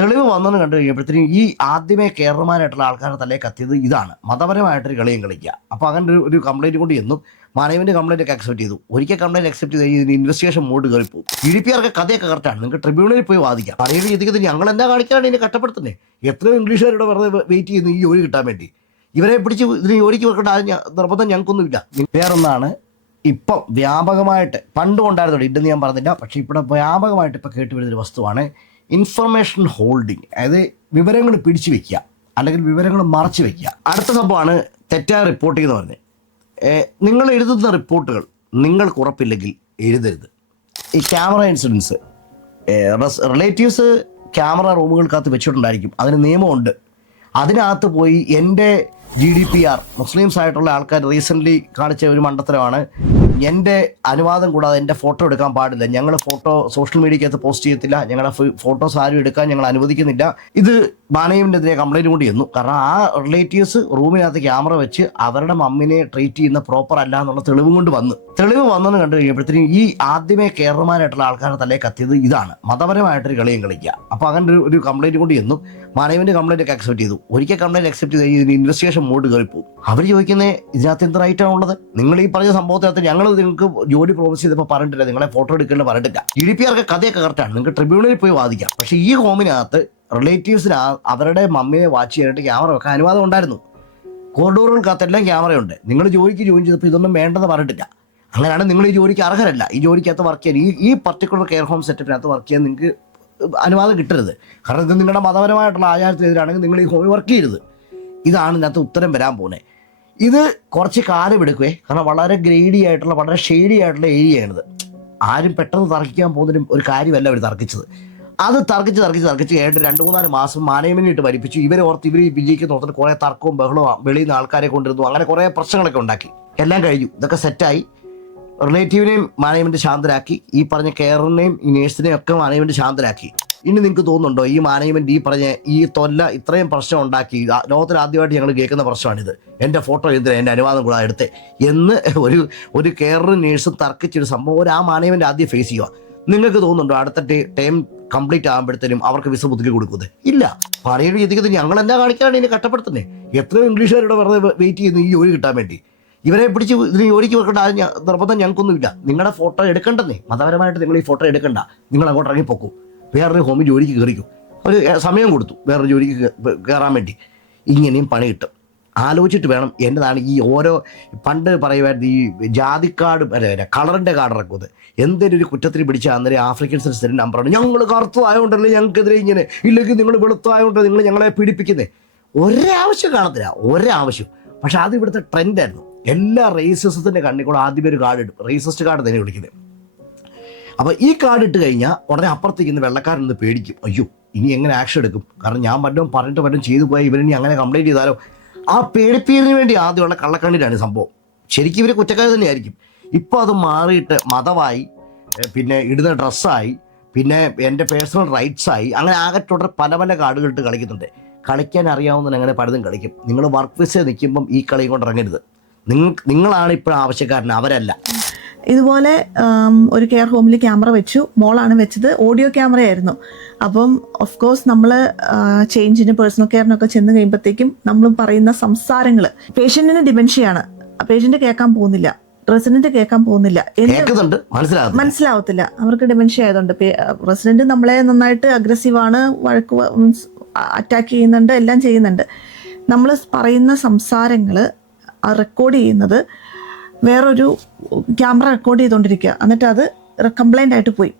തെളിവ് വന്നെന്ന് കണ്ടു കഴിഞ്ഞപ്പോഴത്തേക്കും ഈ ആദ്യമേ കേരളമാരായിട്ടുള്ള ആൾക്കാരുടെ തലേ കത്തിയത് ഇതാണ്. മതപരമായിട്ടൊരു കളിയും കളിക്കുക. അപ്പോൾ അങ്ങനെ ഒരു ഒരു കംപ്ലൈന്റ് കൊണ്ട് ചെന്നു മാനവിന്റെ കംപ്ലൈന്റ് ഒക്കെ അക്സെപ്റ്റ് ചെയ്തു. ഒരിക്കൽ കംപ്ലൈന്റ് അക്സെപ്റ്റ് ചെയ്ത് ഇതിന് ഇൻവെസ്റ്റിഗേഷൻ മോഡ് കയറി പോകും ഇ ഡി പി ആർക്ക് കഥയൊക്കെ കറക്റ്റാണ് നിങ്ങൾക്ക് ട്രിബ്യൂണലിൽ പോയി വാദിക്കാം. പറയുന്ന രീതിക്ക് ഞങ്ങൾ എന്താ കാണിക്കാനാണ് ഇതിനെ കഷ്ടപ്പെടുത്തുന്നത് എത്രയോ ഇംഗ്ലീഷുകാരുടെ വെറുതെ വെയിറ്റ് ചെയ്യുന്നു ഈ ജോലി കിട്ടാൻ വേണ്ടി. ഇവരെ പിടിച്ച് ഇതിന് ജോലിക്ക് വെക്കേണ്ട നിർബന്ധം ഞങ്ങൾക്കൊന്നുമില്ല. വേറൊന്നാണ് ഇപ്പം വ്യാപകമായിട്ട് പണ്ടും ഉണ്ടായിരുന്നുണ്ട് ഇല്ലെന്ന് ഞാൻ പറഞ്ഞില്ല പക്ഷേ ഇവിടെ വ്യാപകമായിട്ട് ഇപ്പോൾ കേട്ടുവരുന്നൊരു വസ്തുവാണ് ഇൻഫർമേഷൻ ഹോൾഡിംഗ് അതായത് വിവരങ്ങൾ പിടിച്ചു വെക്കുക അല്ലെങ്കിൽ വിവരങ്ങൾ മറച്ചു വെക്കുക. അടുത്ത സംഭവമാണ് തെറ്റായ റിപ്പോർട്ടിംഗ് എന്ന് പറഞ്ഞത് നിങ്ങൾ എഴുതുന്ന റിപ്പോർട്ടുകൾ നിങ്ങൾക്ക് ഉറപ്പില്ലെങ്കിൽ എഴുതരുത്. ഈ ക്യാമറ ഇൻസിഡൻസ് റിലേറ്റീവ്സ് ക്യാമറ റൂമുകൾക്കകത്ത് വെച്ചിട്ടുണ്ടായിരിക്കും. അതിന് നിയമമുണ്ട്. അതിനകത്ത് പോയി എന്റെ G D P R Muslims ആയിട്ടുള്ള ആൾക്കാർ റീസെന്റ്ലി കാണിച്ച ഒരു മണ്ടത്തരമാണ് എന്റെ അനുവാദം കൂടാതെ എന്റെ ഫോട്ടോ എടുക്കാൻ പാടില്ല. ഞങ്ങൾ ഫോട്ടോ സോഷ്യൽ മീഡിയക്കകത്ത് പോസ്റ്റ് ചെയ്യത്തില്ല. ഞങ്ങളുടെ ഫോട്ടോസ് ആരും എടുക്കാൻ ഞങ്ങൾ അനുവദിക്കുന്നില്ല. ഇത് ബാനയുവിനെതിരെ കംപ്ലൈന്റ് കൊണ്ട് ചെന്നു കാരണം ആ റിലേറ്റീവ്സ് റൂമിനകത്ത് ക്യാമറ വെച്ച് അവരുടെ മമ്മിനെ ട്രീറ്റ് ചെയ്യുന്ന പ്രോപ്പർ അല്ല എന്നുള്ള തെളിവും കൊണ്ട് വന്നു. തെളിവ് വന്നെന്ന് കണ്ടു കഴിയുമ്പോഴത്തേനും ഈ ആദ്യമേ കേരളമാരായിട്ടുള്ള ആൾക്കാരുടെ തലേ കത്തിയത് ഇതാണ്. മതപരമായിട്ടൊരു കളിയും കളിക്കുക. അപ്പോൾ അങ്ങനെ ഒരു ഒരു കംപ്ലൈന്റ് കൊണ്ട് ചെന്നു മാനേജ്മെന്റ് കംപ്ലൈന്റ് ഒക്കെ അക്സെപ്റ്റ് ചെയ്തു. ഒരിക്കൽ കംപ്ലൈന്റ് അക്സെപ്റ്റ് ചെയ്ത് ഇതിന് ഇൻവെസ്റ്റിഗേഷൻ മോഡ് പോകും അവർ ചോദിക്കുന്നത് ഇതിനകത്ത് എന്ത് റൈറ്റാണ് ഉള്ളത് നിങ്ങൾ ഈ പറഞ്ഞ സംഭവത്തിനകത്ത് ഞങ്ങൾ നിങ്ങൾക്ക് ജോലി പ്രോമിസ് ചെയ്തപ്പോൾ പറഞ്ഞിട്ടില്ല. നിങ്ങളെ ഫോട്ടോ എടുക്കേണ്ട പറഞ്ഞിട്ടില്ല. ഇ ഡി പി ആർക്ക് കഥയൊക്കെ കറക്റ്റാണ് നിങ്ങൾക്ക് ട്രിബ്യൂണലിൽ പോയി വാദിക്കാം. പക്ഷേ ഈ ഹോമിനകത്ത് റിലേറ്റീവ്സിന് അവരുടെ മമ്മിയെ വാച്ച് ചെയ്യാനായിട്ട് ക്യാമറ വെക്കാൻ അനുവാദം ഉണ്ടായിരുന്നു. കോറിഡോറുകൾക്കകത്തെല്ലാം ക്യാമറയുണ്ട്. നിങ്ങൾ ജോലിക്ക് ജോയിൻ ചെയ്തപ്പോൾ ഇതൊന്നും വേണ്ടെന്ന് പറഞ്ഞിട്ടില്ല. അങ്ങനെയാണ് നിങ്ങൾ ഈ ജോലിക്ക് അർഹരല്ല. ഈ ജോലിക്കകത്ത് വർക്ക് ചെയ്യാൻ ഈ ഈ പർട്ടിക്കുലർ കെയർ ഹോം സെറ്റപ്പിനകത്ത് വർക്ക് ചെയ്യാൻ നിങ്ങൾക്ക് അനുവാദം കിട്ടരുത്. കാരണം ഇത് നിങ്ങളുടെ മതപരമായിട്ടുള്ള ആചാരത്തിനെതിരാണെങ്കിൽ നിങ്ങൾ ഈ ഹോമിൽ വർക്ക് ചെയ്യരുത്. ഇതാണ് ഇതിനകത്ത് ഉത്തരം വരാൻ പോകുന്നത് ഇത് കുറച്ച് കാലം എടുക്കുവേ. കാരണം വളരെ ഗ്രേഡി ആയിട്ടുള്ള വളരെ ഷെയ്ഡി ആയിട്ടുള്ള ഏരിയയാണിത് ആരും പെട്ടെന്ന് തർക്കിക്കാൻ പോകുന്നതിനും ഒരു കാര്യമല്ല അവർ തർക്കിച്ചത്. അത് തർക്കിച്ച് തർക്കിച്ച് തർക്കിച്ച് ഏട്ട് രണ്ട് മൂന്നാൽ മാസം മാനേജ്മെന്റിട്ട് ഭരിപ്പിച്ചു. ഇവരെ ഓർത്ത് ഇവർ വിജയിക്കുന്ന ഓർത്തിട്ട് കുറെ തർക്കവും ബഹളവും വെളിയിൽ നിന്ന് ആൾക്കാരെ കൊണ്ടിരുന്നു അങ്ങനെ കുറെ പ്രശ്നങ്ങളൊക്കെ ഉണ്ടാക്കി. എല്ലാം കഴിഞ്ഞു. ഇതൊക്കെ സെറ്റായി റിലേറ്റീവിനെയും മാനേജ്മെന്റ് ശാന്തരാക്കി. ഈ പറഞ്ഞ കെയറിനെയും ഈ നേഴ്സിനെയും ഒക്കെ മാനേജ്മെന്റ് ശാന്തരാക്കി. ഇനി നിങ്ങൾക്ക് തോന്നുന്നുണ്ടോ ഈ മാനേജ്മെന്റ് ഈ പറഞ്ഞ ഈ തൊല്ല ഇത്രയും പ്രശ്നം ഉണ്ടാക്കി? ലോകത്തിൽ ആദ്യമായിട്ട് ഞങ്ങൾ കേൾക്കുന്ന പ്രശ്നമാണിത്. എന്റെ ഫോട്ടോ എന്തിനാ? എന്റെ അനുവാദം കൂടാതെ എടുത്ത്. എന്ന് ഒരു ഒരു കെയറിനും നേഴ്സും തർക്കിച്ചൊരു സംഭവം. ഒരു ആ മാനേജ്മെന്റ് ആദ്യം ഫേസ് ചെയ്യുക നിങ്ങൾക്ക് തോന്നുന്നുണ്ടോ അടുത്ത ടൈം കംപ്ലീറ്റ് ആകുമ്പോഴത്തേനും അവർക്ക് വിസ പുതുക്കി കൊടുക്കുന്നത് ഇല്ല. പണിയുടെ രീതിക്ക് ഞങ്ങൾ എന്താ കാണിക്കാനാണ് ഇതിനെ കഷ്ടപ്പെടുത്തുന്നത് എത്രയോ ഇംഗ്ലീഷുകാരുടെ വെറുതെ വെയിറ്റ് ചെയ്യുന്നു ഈ ജോലി കിട്ടാൻ വേണ്ടി. ഇവരെ പിടിച്ച് ഇതിന് ജോലിക്ക് വെക്കേണ്ട നിർബന്ധം ഞങ്ങൾക്കൊന്നുമില്ല. നിങ്ങളുടെ ഫോട്ടോ എടുക്കണ്ടെന്നേ. മതപരമായിട്ട് നിങ്ങൾ ഈ ഫോട്ടോ എടുക്കണ്ട. നിങ്ങൾ അങ്ങോട്ട് ഇറങ്ങിപ്പോക്കൂ വേറൊരു ഹോമിൽ ജോലിക്ക് കയറിക്കും അവർ സമയം കൊടുത്തു. വേറൊരു ജോലിക്ക് കയറാൻ വേണ്ടി. ഇങ്ങനെയും പണി കിട്ടും. ആലോചിച്ചിട്ട് വേണം എന്നതാണ് ഈ ഓരോ പണ്ട് പറയുമായിരുന്നു ഈ ജാതി കാർഡ് അല്ല കളറിന്റെ കാർഡ് ഇറക്കുന്നത്. എന്തെങ്കിലും ഒരു കുറ്റത്തിന് പിടിച്ച അന്നേരം ആഫ്രിക്കൻ സെൻസിന്റെ നമ്പറാണ് ഞങ്ങൾ കറുത്തതായതുകൊണ്ടല്ലേ ഞങ്ങൾക്കെതിരെ ഇങ്ങനെ ഇല്ലെങ്കിൽ നിങ്ങൾ വെളുത്തതായതുകൊണ്ട് നിങ്ങൾ ഞങ്ങളെ പീഡിപ്പിക്കുന്നത് ഒരാവശ്യം കാണത്തില്ല ഒരാവശ്യം. പക്ഷെ അത് ഇവിടുത്തെ ട്രെൻഡായിരുന്നു എല്ലാ റേസിസത്തിന്റെ കണ്ണിൽ കൂടെ ആദ്യമേ ഒരു കാർഡ് ഇടും. റേസിസ്റ്റ് കാർഡ് തന്നെ വിളിക്കുന്നത്. അപ്പോൾ ഈ കാർഡ് ഇട്ട് കഴിഞ്ഞാൽ ഉടനെ അപ്പുറത്തേക്ക് വെള്ളക്കാരൻ നിന്ന് പേടിക്കും. അയ്യോ ഇനി എങ്ങനെ ആക്ഷൻ എടുക്കും? കാരണം ഞാൻ പറ്റും പറഞ്ഞിട്ട് പറ്റും ചെയ്തു പോയാൽ ഇവരിനി അങ്ങനെ കംപ്ലൈന്റ് ചെയ്താലോ? ആ പേടിപ്പീരിന് വേണ്ടി ആദ്യമുള്ള കള്ളക്കണ്ണിലാണ് ഈ സംഭവം. ശരിക്കും ഇവർ കുറ്റക്കാർ തന്നെയായിരിക്കും. ഇപ്പോൾ അത് മാറിയിട്ട് മതമായി പിന്നെ ഇടുന്ന ഡ്രസ്സായി പിന്നെ എന്റെ പേഴ്സണൽ റൈറ്റ്സായി അങ്ങനെ ആകെ തുടർ പല പല കാർഡുകളിട്ട് കളിക്കുന്നുണ്ട്. കളിക്കാൻ അറിയാവുന്നതിന് അങ്ങനെ പലതും കളിക്കും. നിങ്ങൾ വർക്ക് വിസ നിൽക്കുമ്പം ഈ കളിയും കൊണ്ട് ഇറങ്ങരുത്. നിങ്ങൾ നിങ്ങളാണ് ഇപ്പോൾ ആവശ്യക്കാരൻ അവരല്ല. ഇതുപോലെ ഒരു കെയർ ഹോമിൽ ക്യാമറ വെച്ചു. മോളാണ് വെച്ചത്. ഓഡിയോ ക്യാമറ ആയിരുന്നു അപ്പം ഓഫ് കോഴ്സ് നമ്മൾ ചേഞ്ചിന് പേഴ്സണൽ കെയറിനൊക്കെ ചെന്ന് കഴിയുമ്പോഴത്തേക്കും നമ്മൾ പറയുന്ന സംസാരങ്ങൾ പേഷ്യന്റിന് ഡിമെൻഷ്യയാണ് പേഷ്യന്റ് കേൾക്കാൻ പോകുന്നില്ല. റെസിഡന്റ് കേൾക്കാൻ പോകുന്നില്ല. മനസ്സിലാവത്തില്ല. അവർക്ക് ഡിമെൻഷ്യ ആയതുകൊണ്ട്. റെസിഡന്റ് നമ്മളെ നന്നായിട്ട് അഗ്രസീവാണ് വഴക്ക് മീൻസ് അറ്റാക്ക് ചെയ്യുന്നുണ്ട്. എല്ലാം ചെയ്യുന്നുണ്ട്. നമ്മൾ പറയുന്ന സംസാരങ്ങൾ റെക്കോർഡ് ചെയ്യുന്നത് വേറൊരു ക്യാമറ റെക്കോർഡ് ചെയ്തുകൊണ്ടിരിക്കുക എന്നിട്ട് അത് കംപ്ലൈന്റ് ആയിട്ട് പോയി.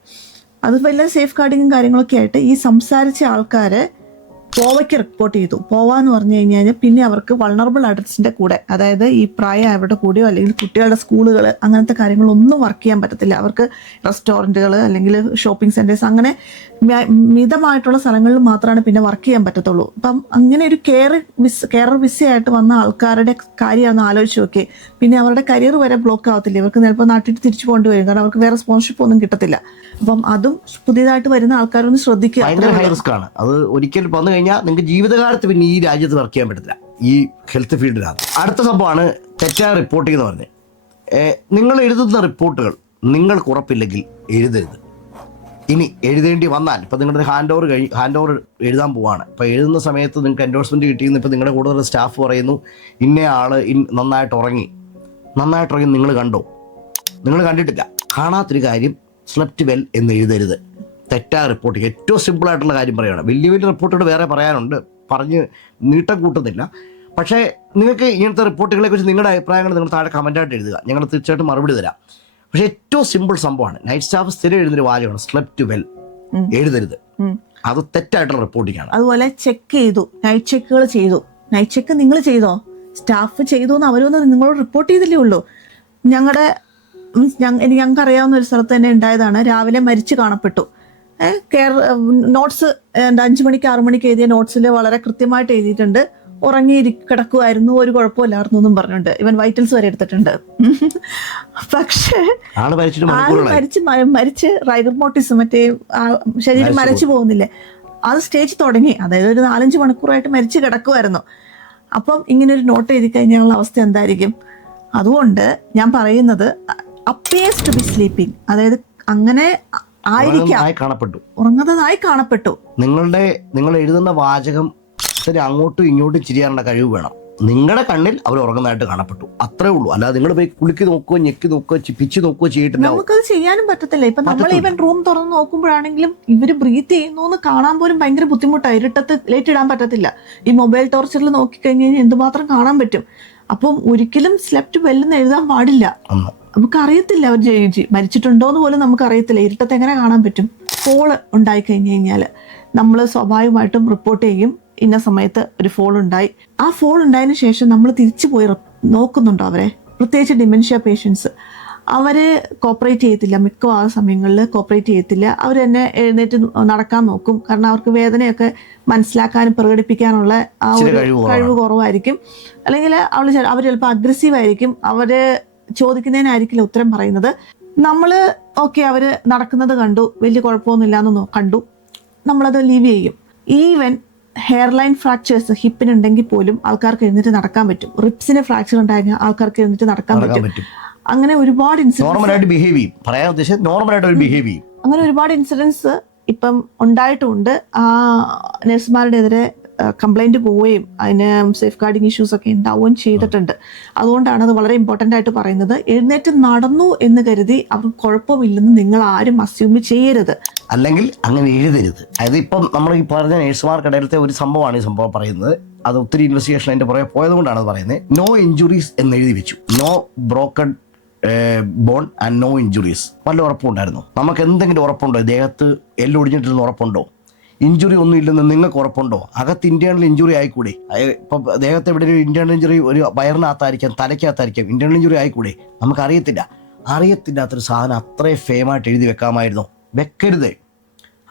അത് വലിയ സേഫ് ഗാർഡിങ്ങും കാര്യങ്ങളൊക്കെ ആയിട്ട് ഈ സംസാരിച്ച ആൾക്കാരെ പോവയ്ക്ക് റിപ്പോർട്ട് ചെയ്തു. പോവാന്ന് പറഞ്ഞു കഴിഞ്ഞാൽ പിന്നെ അവർക്ക് വൾണറബിൾ അഡൽസിന്റെ കൂടെ അതായത് ഈ പ്രായം അവരുടെ കൂടെയോ അല്ലെങ്കിൽ കുട്ടികളുടെ സ്കൂളുകൾ അങ്ങനത്തെ കാര്യങ്ങളൊന്നും വർക്ക് ചെയ്യാൻ പറ്റത്തില്ല. അവർക്ക് റെസ്റ്റോറന്റുകൾ അല്ലെങ്കിൽ ഷോപ്പിംഗ് സെന്റേഴ്സ് അങ്ങനെ മിതമായിട്ടുള്ള സ്ഥലങ്ങളിൽ മാത്രമാണ് പിന്നെ വർക്ക് ചെയ്യാൻ പറ്റത്തുള്ളൂ. അപ്പം അങ്ങനെ ഒരു കെയർ വിസ് കെയർ വിസയായിട്ട് വന്ന ആൾക്കാരുടെ കാര്യമാണ് ആലോചിച്ച് നോക്കി പിന്നെ അവരുടെ കരിയർ വരെ ബ്ലോക്ക് ആവത്തില്ല. ഇവർക്ക് ചിലപ്പോൾ നാട്ടിൽ തിരിച്ചു പോകേണ്ടി വരും. കാരണം അവർക്ക് വേറെ സ്പോൺഷിപ്പ് ഒന്നും കിട്ടത്തില്ല. അപ്പം അതും പുതിയതായിട്ട് വരുന്ന ആൾക്കാരൊന്ന് ശ്രദ്ധിക്കുക. ഹൈ റിസ്ക് ആണ്. അത് ഒരിക്കൽ വന്നു കഴിഞ്ഞാൽ നിങ്ങൾക്ക് ജീവിതകാലത്ത് പിന്നെ ഈ രാജ്യത്ത് വർക്ക് ചെയ്യാൻ പറ്റത്തില്ല. ഈ ഹെൽത്ത് ഫീൽഡിനകത്ത് അടുത്ത സംഭവമാണ് തെറ്റായ റിപ്പോർട്ടിംഗ് എന്ന് പറഞ്ഞത് നിങ്ങൾ എഴുതുന്ന റിപ്പോർട്ടുകൾ നിങ്ങൾക്ക് ഉറപ്പില്ലെങ്കിൽ എഴുതരുത്. ഇനി എഴുതേണ്ടി വന്നാൽ ഇപ്പം നിങ്ങളുടെ ഹാൻഡ് ഓവർ കഴി ഹാൻഡ് ഓവർ എഴുതാൻ പോവാണ്. അപ്പോൾ എഴുതുന്ന സമയത്ത് നിങ്ങൾക്ക് എൻഡോഴ്സ്മെന്റ് കിട്ടിയെന്ന് ഇപ്പോൾ നിങ്ങളുടെ കൂടുതൽ സ്റ്റാഫ് പറയുന്നു ഇന്ന ആൾ ഇൻ നന്നായിട്ട് ഉറങ്ങി. നന്നായിട്ട് ഉറങ്ങി നിങ്ങൾ കണ്ടോ? നിങ്ങൾ കണ്ടിട്ടില്ല. കാണാത്തൊരു കാര്യം സ്ലെപ്റ്റ് വെൽ എന്ന് എഴുതരുത്. തെറ്റായ റിപ്പോർട്ടിങ് ഏറ്റവും സിമ്പിളായിട്ടുള്ള കാര്യം പറയുകയാണ് വലിയ വലിയ റിപ്പോർട്ടുകൾ വേറെ പറയാനുണ്ട്. പറഞ്ഞ് നീട്ടം കൂട്ടുന്നില്ല. പക്ഷേ നിങ്ങൾക്ക് ഇങ്ങനത്തെ റിപ്പോർട്ടുകളെക്കുറിച്ച് നിങ്ങളുടെ അഭിപ്രായങ്ങൾ നിങ്ങൾ താഴെ കമന്റായിട്ട് എഴുതുക. ഞങ്ങൾ തീർച്ചയായിട്ടും മറുപടി തരാം. പക്ഷേ ഏറ്റവും സിമ്പിൾ സംഭവമാണ്. നൈറ്റ് സ്റ്റാഫ് സ്ഥിരം എഴുതുന്നൊരു വാചകമാണ് ടു വെൽ എഴുതരുത്. അത് തെറ്റായിട്ടുള്ള റിപ്പോർട്ടിംഗ് ആണ്. അതുപോലെ ചെക്ക് ചെയ്തു നൈറ്റ് ചെക്കുകൾ ചെയ്തു. നൈറ്റ് ചെക്ക് നിങ്ങൾ ചെയ്തോ? സ്റ്റാഫ് ചെയ്തു എന്ന് അവരൊന്ന് നിങ്ങളോട് റിപ്പോർട്ട് ചെയ്തില്ലേ ഉള്ളൂ. ഞങ്ങളുടെ മീൻസ് ഞങ്ങൾക്ക് അറിയാവുന്ന ഒരു സ്ഥലത്ത് തന്നെ ഉണ്ടായതാണ്. രാവിലെ മരിച്ചു കാണപ്പെട്ടു. കെയർ നോട്ട്സ് എന്താ അഞ്ചു മണിക്ക് ആറു മണിക്ക് എഴുതിയ നോട്ട്സിൽ വളരെ കൃത്യമായിട്ട് എഴുതിയിട്ടുണ്ട്. ഉറങ്ങി കിടക്കുമായിരുന്നു ഒരു കുഴപ്പമില്ലായിരുന്നു എന്നും ഇവൻ വൈറ്റൽസ് വരെ എടുത്തിട്ടുണ്ട്. പക്ഷേ ആൾ മരിച്ച് മരിച്ച് റൈഗർ മോട്ടിസ് മറ്റേ ശരീരം മരിച്ചു പോകുന്നില്ലേ? അത് സ്റ്റേജ് തുടങ്ങി. അതായത് ഒരു നാലഞ്ച് മണിക്കൂറായിട്ട് മരിച്ചു കിടക്കുമായിരുന്നു അപ്പം ഇങ്ങനെ ഒരു നോട്ട് എഴുതി കഴിഞ്ഞാലുള്ള അവസ്ഥ എന്തായിരിക്കും? അതുകൊണ്ട് ഞാൻ പറയുന്നത് അപ്പിയേഴ്സ് ടു ബി സ്ലീപ്പിംഗ് അതായത് അങ്ങനെ ആയിരിക്കാം. ആയി കാണപ്പെട്ടു. ഉറങ്ങുന്നതായി കാണപ്പെട്ടു. നിങ്ങളുടെ നിങ്ങൾ എഴുതുന്ന വാചകം ശരി അങ്ങോട്ടും ഇങ്ങോട്ടും ചിരിയാനുള്ള കഴിവ് വേണം. നിങ്ങളുടെ കണ്ണിൽ അവർ ഉറങ്ങുന്നതായിട്ട് കാണപ്പെട്ടു. അത്രേ ഉള്ളൂ. അല്ലാതെ നിങ്ങൾ പോയി കുളിക്ക് നോക്കുകയോ ഞെക്കി നോക്കുകയോ പിച്ച് നോക്കുകയോ ചെയ്തിട്ടില്ല. നമുക്കത് ചെയ്യാനും പറ്റത്തില്ല. ഇപ്പൊ നമ്മൾ. ഈവൻ റൂം തുറന്ന് നോക്കുമ്പോഴാണെങ്കിലും ഇവർ ബ്രീത്ത് ചെയ്യുന്നു എന്ന് കാണാൻ പോലും ഭയങ്കര ബുദ്ധിമുട്ടാണ് ഇരുട്ടത്ത് ലൈറ്റ് ഇടാൻ പറ്റത്തില്ല. ഈ മൊബൈൽ ടോർച്ചറിൽ നോക്കി കഴിഞ്ഞാൽ എന്തുമാത്രം കാണാൻ പറ്റും. അപ്പം ഒരിക്കലും സ്ലെപ്റ്റ് വെല്ലെന്ന് എഴുതാൻ പാടില്ല. നമുക്ക് അറിയത്തില്ല അവർ ജയിച്ചു മരിച്ചിട്ടുണ്ടോ എന്ന് പോലും നമുക്ക് അറിയത്തില്ല ഇരുട്ടത്ത് എങ്ങനെ കാണാൻ പറ്റും? കോൾ ഉണ്ടായി കഴിഞ്ഞു കഴിഞ്ഞാൽ നമ്മൾ സ്വാഭാവികമായിട്ടും റിപ്പോർട്ട് ചെയ്യും. ഇന്ന സമയത്ത് ഒരു ഫോൾ ഉണ്ടായി. ആ ഫോൾ ഉണ്ടായതിനു ശേഷം നമ്മൾ തിരിച്ചു പോയി നോക്കുന്നുണ്ടോ അവരെ? പ്രത്യേകിച്ച് ഡിമെൻഷ്യ പേഷ്യൻസ് അവർ കോപ്പറേറ്റ് ചെയ്യത്തില്ല. മിക്കവാറും സമയങ്ങളിൽ കോപ്പറേറ്റ് ചെയ്യത്തില്ല. അവർ തന്നെ എഴുന്നേറ്റ് നടക്കാൻ നോക്കും. കാരണം അവർക്ക് വേദനയൊക്കെ മനസ്സിലാക്കാനും പ്രകടിപ്പിക്കാനുള്ള ആ ഒരു കഴിവ് കുറവായിരിക്കും. അല്ലെങ്കിൽ അവൾ അവർ ചിലപ്പോൾ അഗ്രസീവ് ആയിരിക്കും. അവർ ചോദിക്കുന്നതിനായിരിക്കില്ല ഉത്തരം പറയുന്നത്. നമ്മൾ ഓക്കെ അവർ നടക്കുന്നത് കണ്ടു. വലിയ കുഴപ്പമൊന്നുമില്ല എന്ന് കണ്ടു. നമ്മളത് ലീവ് ചെയ്യും. ഈവൻ ഹെയർ ലൈൻ ഫ്രാക്ചേഴ്സ് ഹിപ്പിനുണ്ടെങ്കിൽ പോലും ആൾക്കാർക്ക് എഴുന്നേറ്റ് നടക്കാൻ പറ്റും. റിപ്സിന് ഫ്രാക്ചർ ഉണ്ടായിരുന്ന ആൾക്കാർക്ക് എഴുന്നേറ്റ് നടക്കാൻ പറ്റും. അങ്ങനെ ഒരുപാട് നോർമലായിട്ട് ബിഹേവ് ചെയ്യും. പറയാൻ ഉദ്ദേശിച്ചത് നോർമലായിട്ട് അവർ ബിഹേവ് ചെയ്യും. അങ്ങനെ ഒരുപാട് ഇൻസിഡൻസ് ഇപ്പം ഉണ്ടായിട്ടുണ്ട്. ആ നഴ്സുമാരുടെ എതിരെ കംപ്ലൈന്റ് പോവുകയും അതിന് സേഫ് ഗാർഡിങ് ഇഷ്യൂസ് ഒക്കെ ഉണ്ടാവുകയും ചെയ്തിട്ടുണ്ട്. അതുകൊണ്ടാണ് അത് വളരെ ഇമ്പോർട്ടന്റ് ആയിട്ട് പറയുന്നത്. എഴുന്നേറ്റ് നടന്നു എന്ന് കരുതി അവർക്ക് കുഴപ്പമില്ലെന്ന് നിങ്ങൾ ആരും അസ്യൂം ചെയ്യരുത്. അല്ലെങ്കിൽ അങ്ങനെ എഴുതരുത്. അതായത് ഇപ്പം നമ്മൾ ഈ പറഞ്ഞ നേഴ്സുമാർക്കിടയിലത്തെ ഒരു സംഭവമാണ് ഈ സംഭവം പറയുന്നത്. അത് ഒത്തിരി ഇൻവെസ്റ്റിഗേഷൻ അതിന്റെ പുറകെ പോയതുകൊണ്ടാണ് പറയുന്നത്. നോ ഇഞ്ചുറീസ് എന്ന് എഴുതി വെച്ചു. No broken bone and no injuries വല്ല ഉറപ്പുണ്ടായിരുന്നു. നമുക്ക് എന്തെങ്കിലും ഉറപ്പുണ്ടോ? ദേഹത്ത് എല്ലൊടിഞ്ഞിട്ടില്ലെന്ന് ഉറപ്പുണ്ടോ? ഇഞ്ചുറി ഒന്നും ഇല്ലെന്ന് നിങ്ങൾക്ക് ഉറപ്പുണ്ടോ? അകത്ത് ഇന്റേണൽ ഇഞ്ചുറി ആയിക്കൂടെ? ഇപ്പം ദേഹത്ത് എവിടെ ഒരു ഇന്റേണൽ ഇഞ്ചുറി ഒരു വയറിനകത്തായിരിക്കാം തലയ്ക്കകത്തായിരിക്കാം ഇന്റേണൽ ഇഞ്ചുറി ആയിക്കൂടെ? നമുക്കറിയത്തില്ല. അറിയത്തില്ലാത്തൊരു സാധനം അത്രയും ഫേമായിട്ട് എഴുതി വെക്കാമായിരുന്നോ. വെക്കരുത്.